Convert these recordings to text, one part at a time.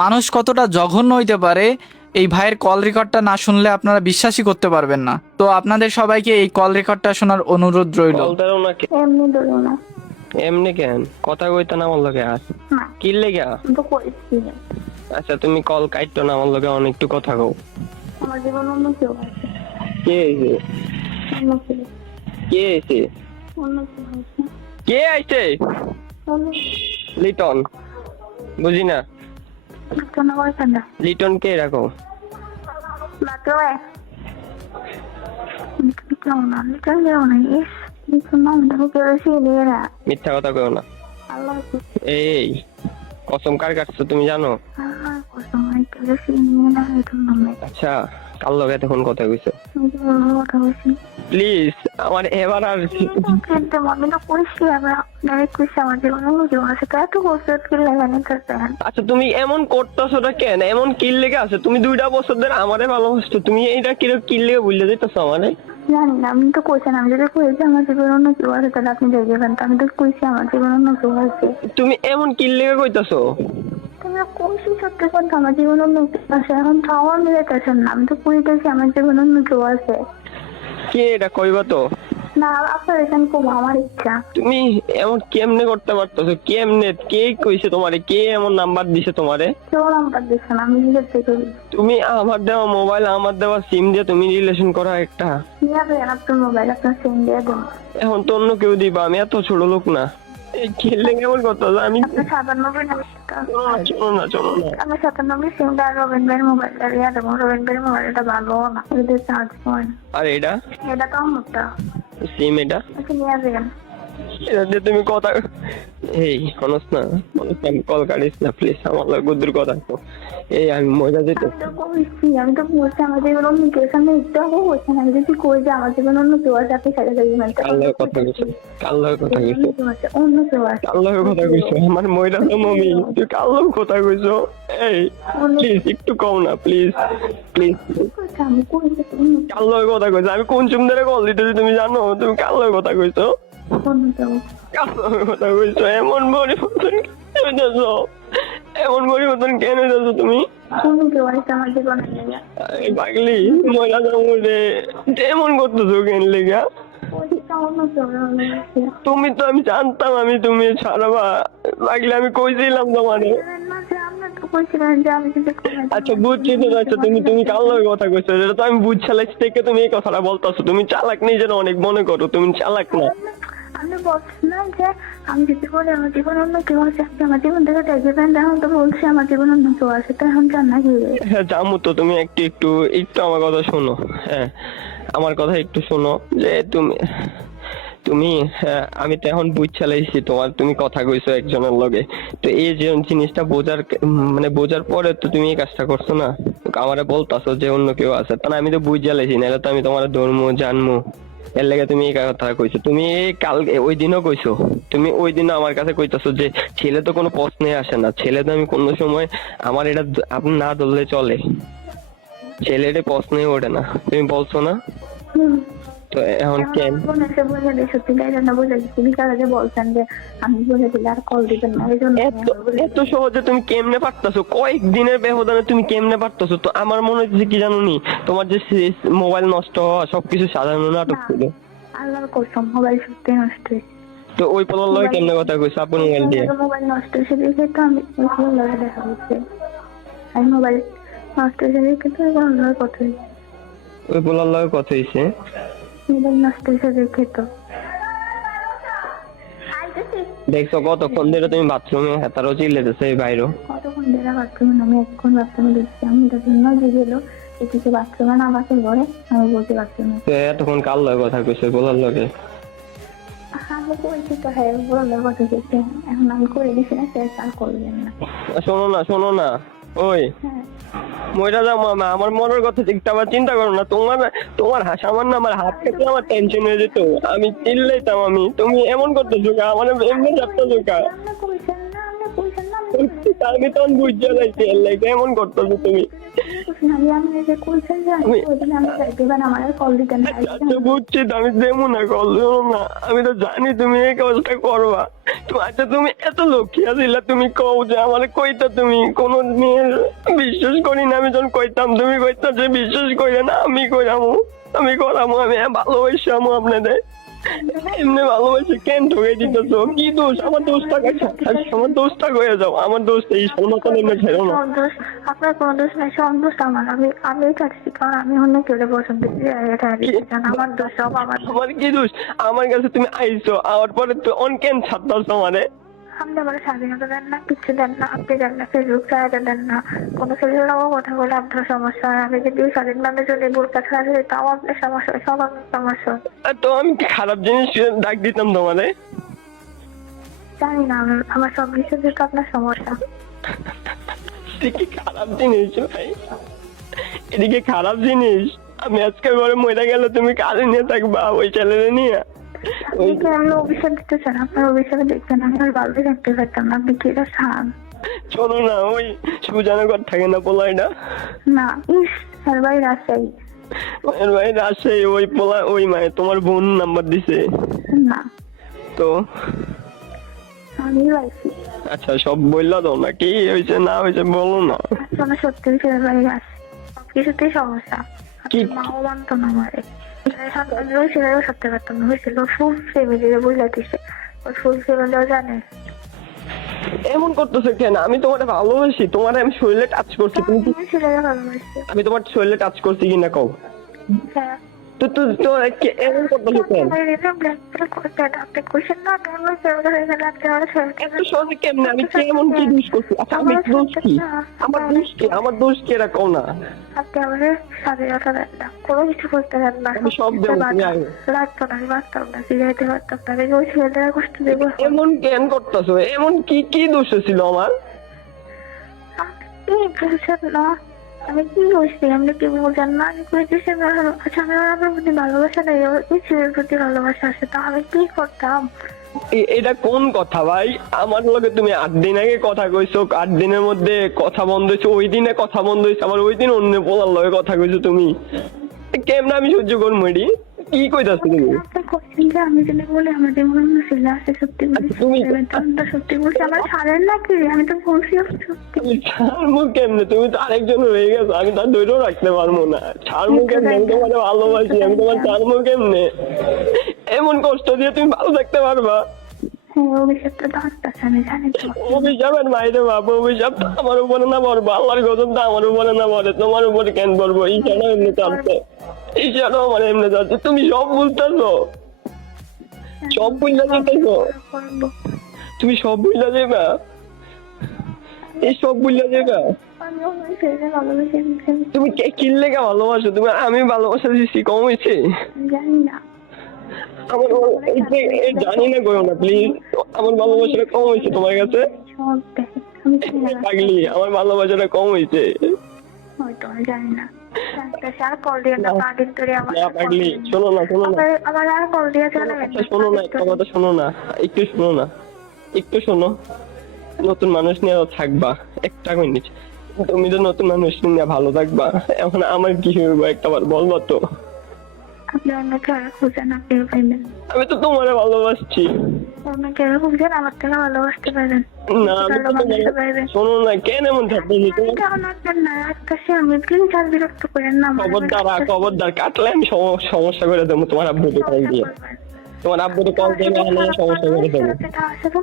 মানুষ কতটা জঘন্য হইতে পারে এই ভাইয়ের কল রেকর্ডটা না শুনলে আপনারা বিশ্বাসই করতে পারবেন না। তো আপনাদের সবাইকে এই কল রেকর্ডটা শোনার অনুরোধ রইল। বলতারও না এমনি ধরো না। এমনি কেন কথা কইতা না আমার লগে আস না কি লেগা? আমি তো কইছি না। আচ্ছা তুমি কল কাইটো না আমার লগে অনেক একটু কথা কও। আমার জীবন অন্য কেউ আছে। কে এসে অন্য কেউ কে এসে অন্য কেউ আছে। কে আইছে? অন্য লিটন বুঝি না কেন বলছেন না? লিটন কে রাখো মাত্র কেমন না লিটার কেমন ইস লিটার নাম দেখো কেউ বেশি নিয়ে না। মিথ্যা কথা কও না। আল্লাহ এই কসম কার কাটছো তুমি জানো? আল্লাহ কসম কেউ বেশি নিয়ে না লিটার নামে। আচ্ছা কার লগে তখন কথা কইছো? আমি তো বড় কথা বলছি। প্লিজ আমার এবার আর কিন্তু আমি তো কইছি আমরা ডাইরেক্ট কইছি আমার জীবন অন্য কেউ আছে তো এত বছর কি লাগানি করতেন। আচ্ছা তুমি এমন করতেছো না কেন? এমন কিল লেগে আছে? তুমি 2টা বছর ধরে আমারে ভালোবাসছো, তুমি এইটা কিল লেগে বুঝলে দিতেছো আমারে? জানি না আমি তো কইছি না, আমি যদি কইছি আমার জীবন অন্য কেউ আছে তাহলে আপনি দেখবেন তো আমি তো কইছি আমার জীবন অন্য কেউ আছে। তুমি এমন কিল লেগে কইতাছো? তুমি কইছি সত্যি কথা আমার জীবন অন্য কেউ আছে, এখন খাওয়া মিলাইতেছেন না, আমি তো কইতেছি আমার জীবন অন্য কেউ আছে। কে এটা কইবা তো? না আপনার এখানে খুব আমার ইচ্ছা। তুমি এমন কেমনে করতে পারতেছো? কেমনে? কে কইছে তোমারে? কে এমন নাম্বার দিছে তোমারে? কেউ নাম্বার দিচ্ছে না, আমি নিজের থেকে দিচ্ছি। তুমি আমার দেওয়া মোবাইল আমার দেওয়া সিম দিয়ে তুমি রিলেশন করা একটা। নিয়ে আসবেন আপনার মোবাইল আপনার সিম দিয়ে দেন। এখন তো অন্য কেউ দিবা, আমি এত ছোট লোক না। এই খেললে কেমন করতেছো? আমি আপনার 97 চলো না চলো না। আমি 97 সিমটা আর রবীন ভাইয়ের মোবাইলটা দিয়ে দেবো। রবীন ভাইয়ের মোবাইলটা ভালো না, এটা চার্জ হয় না। আর এটা এটা তো আমারটা। সিম এটা আচ্ছা নিয়ে আসবেন। এটা দিয়ে তুমি কথা এই হনস না আমি কল কাটিস না প্লিজ, আমার লাগে গুদুর কথা কও। এই আমি মজা যেতে আমি তো কইছি, আমি তো বলছি আমার জীবন অন্য কেউ সামনে একটু বলছি না, আমি যদি কই যে আমার জীবন অন্য কেউ আছে আপনি সাথে সাথে মানতে কার লাগে কথা কইছো? কার লাগে কথা কইছো? অন্য কেউ আছে। কার লাগে কথা কইছো? আমার মইরা তো মমি, তুই কার লাগে কথা কইছো? এই প্লিজ একটু কও না প্লিজ প্লিজ। আচ্ছা, আমি কইছি কার লাগে কথা কইছো? আমি কোন চুম ধরে কল দিতেছি তুমি জানো? তুমি কার লাগে কথা কইছো? অন্য কেউ। কার লাগে কথা কইছো? এমন পরিবর্তন কেন হইতাছো? এমন পরিবর্তন কেন হইতাছো তুমি? অন্য কেউ আছে আমার জীবনে লেগে। এই পাগলি মজা যাবো রে, এমন করতেছো কেন লেগা? কইছি তো অন্য কেউ আছে। তুমি তো আমি জানতাম আমি তুমি ছাড়বা পাগলি, আমি কইছিলাম তোমারে। না যে আমরা তো কইছিলেন যে আমি যদি আচ্ছা বুঝছি তো, আচ্ছা তুমি কার লগে কথা কইছো এটা তো আমি বুঝছালাই থেকে তুমি এই কথাটা বলতাছো। তুমি চালাক নিজের অনেক মনে করো, তুমি চালাক না। আমি বলছিলাম যে আমি যদি বলি আমার জীবন অন্য কেউ আছে আপনি আমার জীবন থেকে দেখবেন, এখন তো বলছি আমার জীবন অন্য কেউ আছে তো এখন জান না কি। হ্যাঁ জামু তো, তুমি একটু একটু একটু আমার কথা শোনো। হ্যাঁ আমার কথা একটু শোনো যে তুমি তুমি হ্যাঁ আমি তো এখন বুঝছালাইছি তোমার, তুমি কথা কইছো একজনের লগে। তো এই যে জিনিসটা বোঝার মানে বোঝার পরে তো তুমি এই কাজটা করছো না, আমারে বলতাছো যে অন্য কেউ আছে, তাহলে আমি তো বুঝছালাইছি না, তো আমি তোমার ধর্ম জানমু এর লেগে তুমি এই কথা কইছো। তুমি এই কাল ওই দিনও কইছো, তুমি ওই দিনও আমার কাছে কইতাছো যে ছেলে তো কোনো প্রশ্নে আসে না, ছেলে তো আমি কোনো সময় আমার এটা আপনি না ধরলে চলে, ছেলের প্রশ্নে ওঠে না, তুমি বলছো না? তো এখন কেন এসে বলে দিই সত্যি তাই জন্য বলে দিচ্ছি বিকালে বলছেন যে আমি বলে দিলে আর কল দিবেন না এই জন্য এত এত সহজে তুমি কেমনে পারতাছো? কয়েকদিনের ব্যবধানে তুমি কেমনে পারতাছো? তো আমার মনে হচ্ছে কি জানো নি, তোমার যে মোবাইল নষ্ট হওয়া সবকিছু সাধারণ নাটক ছিল। আল্লাহর কসম মোবাইল সত্যি নষ্ট হয়েছে। তো ওই পোলার লগে কেমনে কথা কইছো আপন মোবাইল দিয়ে? মোবাইল নষ্ট হয়েছে দেখে তো আমি ওই লগে দেখা হচ্ছে, আমি মোবাইল নষ্ট হয়েছে দেখে তো আল্লাহর কথা হয়েছে। ওই পোলার লগে কথা হইছে? মোবাইল নষ্ট হয়েছে দেখে তো দেখছো কতক্ষণ ধরে তুমি বাথরুমে হেতারও চিল্লেতেছে এই বাইরো? কতক্ষণ ধরে বাথরুমে আমি এখন বাথরুমে দেখছি, আমি তার জন্য যে গেলো এদিকে বাথরুমে না বাসে ঘরে আমি বলছি বাথরুমে। তো এতক্ষণ কার লগে কথা কইছো পোলার লগে? আমি করেছি তো হ্যাঁ বললো কথা দেখছি, এখন আমি করে দিচ্ছি না সে আর করবেন না। শোনো না শোনো না, ওই হ্যাঁ মইরা যাও মামা, আমার মনের কথা ঠিকটা আবার চিন্তা করো না। তোমার তোমার সামান্য আমার হাত থেকে আমার টেনশন হয়ে যেত, আমি চিল্লাইতাম। আমি তুমি এমন করতেছো কা? আমার এমনি যাচ্তেছো কা? আপনি কইছেন না, আপনি কইছেন না আমি আমি তখন বুঝতে লাইছি এর লাগে এমন করতেছো তুমি। আমি যে কইছেন যে আমি ওইদিন আমি যাইতেবেন আমার কল দিতেন না। আচ্ছা বুঝছি তো, আমি দেবো না কল দেবো না, আমি তো জানি তুমি এই কাজটা করবা। তো আচ্ছা তুমি এত লক্ষ্মী আছিলা, তুমি কও যে আমার কইতা, তুমি কোনো মেয়ের বিশ্বাস করি না, আমি যখন কইতাম তুমি কইতা যে বিশ্বাস করি না, আমি কইরামু, আমি করামু, আমি ভালোবাসামু আপনাদের। এমনি ভালোবাসে কেন ঠকে দিতেছো? কি দোষ? আমার দোষটা কাছে, আমার দোষটা হয়ে যাও, আমার দোষটা এই সমস্ত এমনি ছেড়ো না। সন্তোষ আপনার কোনো দোষ নাই, সন্তোষ আমার। আমি চাচ্ছি কারণ আমি অন্য কেউ পছন্দ করি, এটা আমার দোষ, সব আমার। আমার কি দোষ? আমার কাছে তুমি আইছো, আওয়ার পরে তো অন কেন ছাড়তাছো আমারে? আপনি আমার স্বাধীনতা দেন না, কিছু দেন না, আপনি দেন না, ফেসবুক চালাতে দেন না, কোনো ছেলের সঙ্গে কথা বলে আপনার সমস্যা হয়। আমি যদি স্বাধীনভাবে যদি বোরকা ছাড়া দিই তাও আপনার সমস্যা হয়, সব আপনার সমস্যা হয়। তো আমি কি খারাপ জিনিস ডাক দিতাম তোমারে? জানি না, আমার সব কিছু থেকে আপনার সমস্যা। কি খারাপ জিনিস ভাই, এদিকে খারাপ জিনিস। আমি আজকে ঘরে মরে গেলে তুমি কারে নিয়ে থাকবা? ওই ছেলেরে নিয়ে? আপনি আমি অভিশাপ দিতে চান, আপনার অভিশাপে দেখছেন আমি আর ভালো থাকতে পারতাম না, আপনি কি এটা চান? শোনো না, ওই সুজানগর থাকে না পোলাইটা? না, ইস স্যার ভাই রাজশাহী। মায়ের ভাই রাজশাহী, ওই পোলা, ওই মায়ের তোমার বোন নাম্বার দিছে না, তো? আমি পাইছি। আচ্ছা সব বললা দাও না, কি হয়েছে না হয়েছে বলো না। আসলে সত্যি স্যার ভাই আছে, সব কিছুতেই সমস্যা। কি? মাও মানতো না আমারে, সেটাও সত্যি পারতাম না, হয়েছিল ফুল ফ্যামিলিরে বুঝাইতেছে, ওই ফুল ফ্যামিলিও জানে। এমন করতেছো কেন? আমি তোমার ভালোবাসি, তোমার আমি শরীরে টাচ করছি, তুমি কি? আমি ছেলেরা ভালোবাসি। আমি তোমার শরীরে টাচ করছি কিনা কও? হ্যাঁ, তো তো তো এমন করতেছো কেন? আপনি কোশ্চেন না, আপনি অন্য কেউ হয়ে গেলে আপনি আমার একটু সহজে কেমনে? আমি কেমন কি দোষ করছি? আচ্ছা আমি দোষ কি? আমার দোষ কি? আমার দোষ কি এটা কও না। আপনি আমাদের স্বাধীনতা দেন না, কোনো কিছু করতে দেন না, আমি সব দেবো, তুমি আগে। লাগতো না, আমি বাঁচতাম না, ফিরাইতে পারতাম না, আমি ওই ছেলেরা কষ্ট দেবো। এমন কেন করতেছো? এমন কি কি দোষ ছিল আমার? আপনি বুঝছেন না, আমি কি করছি, আপনি কি বুঝেন না? আমি কইতেছি আচ্ছা আমি আমার প্রতি ভালোবাসা নেই, ওই ছেলের প্রতি ভালোবাসা আছে, তা আমি কি করতাম? এটা কোন কথা ভাই? আমার লগে তুমি 8 দিন আগে কথা কইছো, 8 দিনের মধ্যে কথা বন্ধ হয়েছে, ওই দিনে কথা বন্ধ হয়েছে, আবার ওই দিন অন্য পোলার লগে কথা কইছো তুমি। কেমনে আমি সহ্য করবো এটি? কি কইতাছো তুমি? আপনি কোশ্চেন যে আমি যদি বলি আমার জীবনে অন্য ছেলে আছে, সত্যি বলছি, সত্যি বলছি, আমার ছাড়েন নাকি? আমি তো বলছি সত্যি। আমি ছাড়বো কেমনে? তুমি তো আরেকজন হয়ে গেছো, আমি তার ধৈর্য রাখতে পারবো না। ছাড়বো কেমনে? আমি তোমার ভালোবাসি, আমি তোমার ছাড়বো কেমনে? এমন কষ্ট দিয়ে তুমি ভালো থাকতে পারবা? হ্যাঁ, অভিশাপটা তো আসতেছে, আমি জানি তো। অভিশাপের বাইরে বাবু, অভিশাপ তো আমার উপরে না পড়বো, আল্লাহর গজব তো আমার উপরে না পড়ে, তোমার উপরে কেন পড়বো? ঈশানও এমনি চাচ্ছে, ঈশানও আমার এমনি চাচ্ছে। তুমি সব বুঝতেছো, সব বুঝলা যেতেছো, তুমি সব বুঝলা যাবা, এই সব বুঝলা যাবা। আমি ওই ছেলেকে ভালোবেসে ফেলছি। তুমি কিনলে কে ভালোবাসো? তুমি আমি ভালোবাসা দিচ্ছি কম হয়েছে? জানি না, আমার জানি না গো না প্লিজ, আমার ভালোবাসাটা কম হয়েছে তোমার কাছে? সব দেখে আমি জানি না, পাগলি, আমার ভালোবাসাটা কম হয়েছে। হয়তো আমি জানি না। আর কল দিয়ে না, পাগল ধরে আমার না পাগলি, শোনো না, শোনো না, আমার আর কল দিয়ে চলে আচ্ছা শোনো না, একটা কথা শোনো না, একটু শোনো না, একটু শোনো। নতুন মানুষ নিয়ে থাকবা একটা মিনিট, তুমি তো নতুন মানুষ নিয়ে ভালো থাকবা, এখন আমার কি হইব একটা বার বলবা তো? আপনি অন্য কেউ খুঁজেন, আপনি পাইবেন। আমি তো তোমারে ভালোবাসছি। অন্য কেউ খুঁজেন, আমার থেকে ভালোবাসতে পারেন। না আমি তো তোমারে, শোনো না, কেন এমন থাকতেছি তুমি? আমি প্লিজ আর বিরক্ত করেন না। খবরদার কাটলে আমি সমস্যা করে দেবো তোমার আব্বুকে কল দিয়ে, তোমার আব্বুকে কল দিয়ে আমি সমস্যা করে দেবো।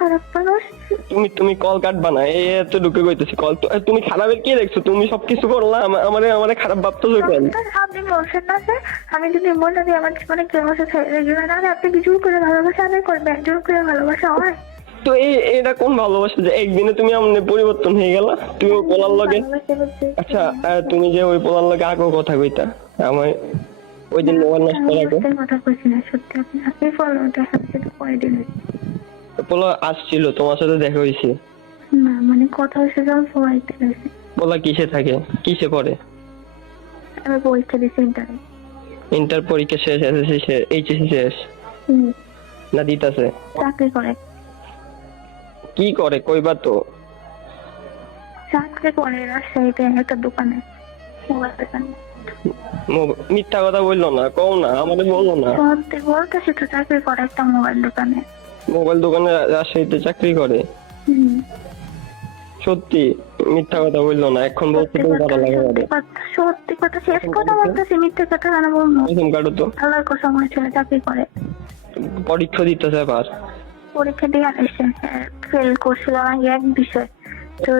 খারাপ মানুষ। তুমি কল কাটবা না, এই তো ঢুকে গইতেছি কল। তুমি খারাপের কি দেখছো? তুমি সবকিছু করলাম, আমারে খারাপ ভাবতেছো কেন? আপনি বলছেন না যে আমি যদি বলে দিই আমার জীবনে কেউ আছে তাহলে আপনি কিছু করে ভালোবাসা আদায় করবেন, জোর করে ভালোবাসা হয়? তো এটা কোন ভালোবাসা যে একদিনে তুমি আমাদের পরিবর্তন হয়ে গেলা? তুমি ওই পোলার লগে, আচ্ছা তুমি যে ওই পোলার লগে আগেও কথা কইতা, আমার ওই দিন মোবাইল নষ্ট রাখো কথা কইছি না, সত্যি আপনি ফলো দেখাচ্ছি তো করে দিলেন। পোলা আসছিল, তোমার সাথে দেখা হয়েছে না মানে কথা হয়েছে যখন ফোয়াইতে গেছে। পোলা কিসে থাকে, কিসে পড়ে? আমি পরীক্ষা দিচ্ছি ইন্টারে। ইন্টার পরীক্ষা শেষ, এসএসসি শেষ, এইচএসসি শেষ না দিতাছে? চাকরি করে। কি করে কইবা তো? চাকরি করে রাজশাহীতে একটা দোকানে, মোবাইল দোকানে। মিথ্যা কথা বললো না, কও না, আমাদের বললো না। সত্যি বলতেছি তো, চাকরি করে একটা মোবাইল দোকানে। মোবাইল দোকানে রাজশাহীতে চাকরি করে? হুম। সত্যি? মিথ্যা কথা বললো না, এখন বলতে তো ভালো লাগে না। সত্যি কথা, শেষ কথা বলতেছি, মিথ্যে কথা কেন বলবো? প্রথম কাটো তো। আল্লাহর কসম, আমার ছেলে চাকরি করে। পরীক্ষা দিতেছে আবার? পরীক্ষা দিয়ে এসে ফেল করছিল নাকি এক বিষয়, তো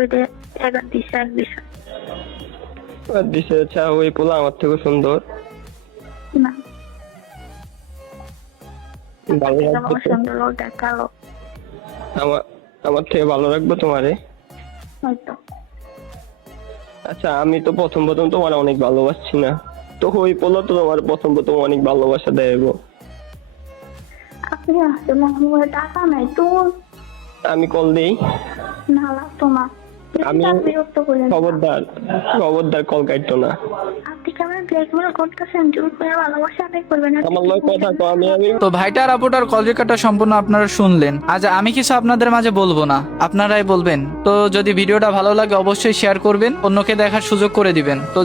এবার দিচ্ছে এক বিষয়। এবার দিছে। আচ্ছা, ওই পোলা আমার থেকে সুন্দর? না, ভালো আমার রাখবো তো? সুন্দর, ওটা কালো আমার থেকে ভালো রাখবো তোমারে? হয়তো। আচ্ছা, আমি তো প্রথম প্রথম তোমার অনেক ভালোবাসছি না, তো ওই পোলা তো তোমার প্রথম প্রথম অনেক ভালোবাসা দেবো। আপনি আসছে মনে টাকা নাই তো, আমি কল দিই? না লাগতো না। আমি বিরক্ত করলেন। খবরদার খবরদার কল কাটতো না। আপনি কেমন ব্ল্যাকমেল করতেছেন? জোর করে ভালোবাসা আদায় করবেন। আমার লয় কথা তো, আমি তো ভাইটার আপুটার কল রেকর্ডটা সম্পূর্ণ আপনারা শুনলেন। আজ আমি কিছু আপনাদের মাঝে বলবো না, আপনারাই বলবেন। তো যদি ভিডিওটা ভালো লাগে অবশ্যই শেয়ার করবেন, অন্যকে দেখার সুযোগ করে দিবেন। তো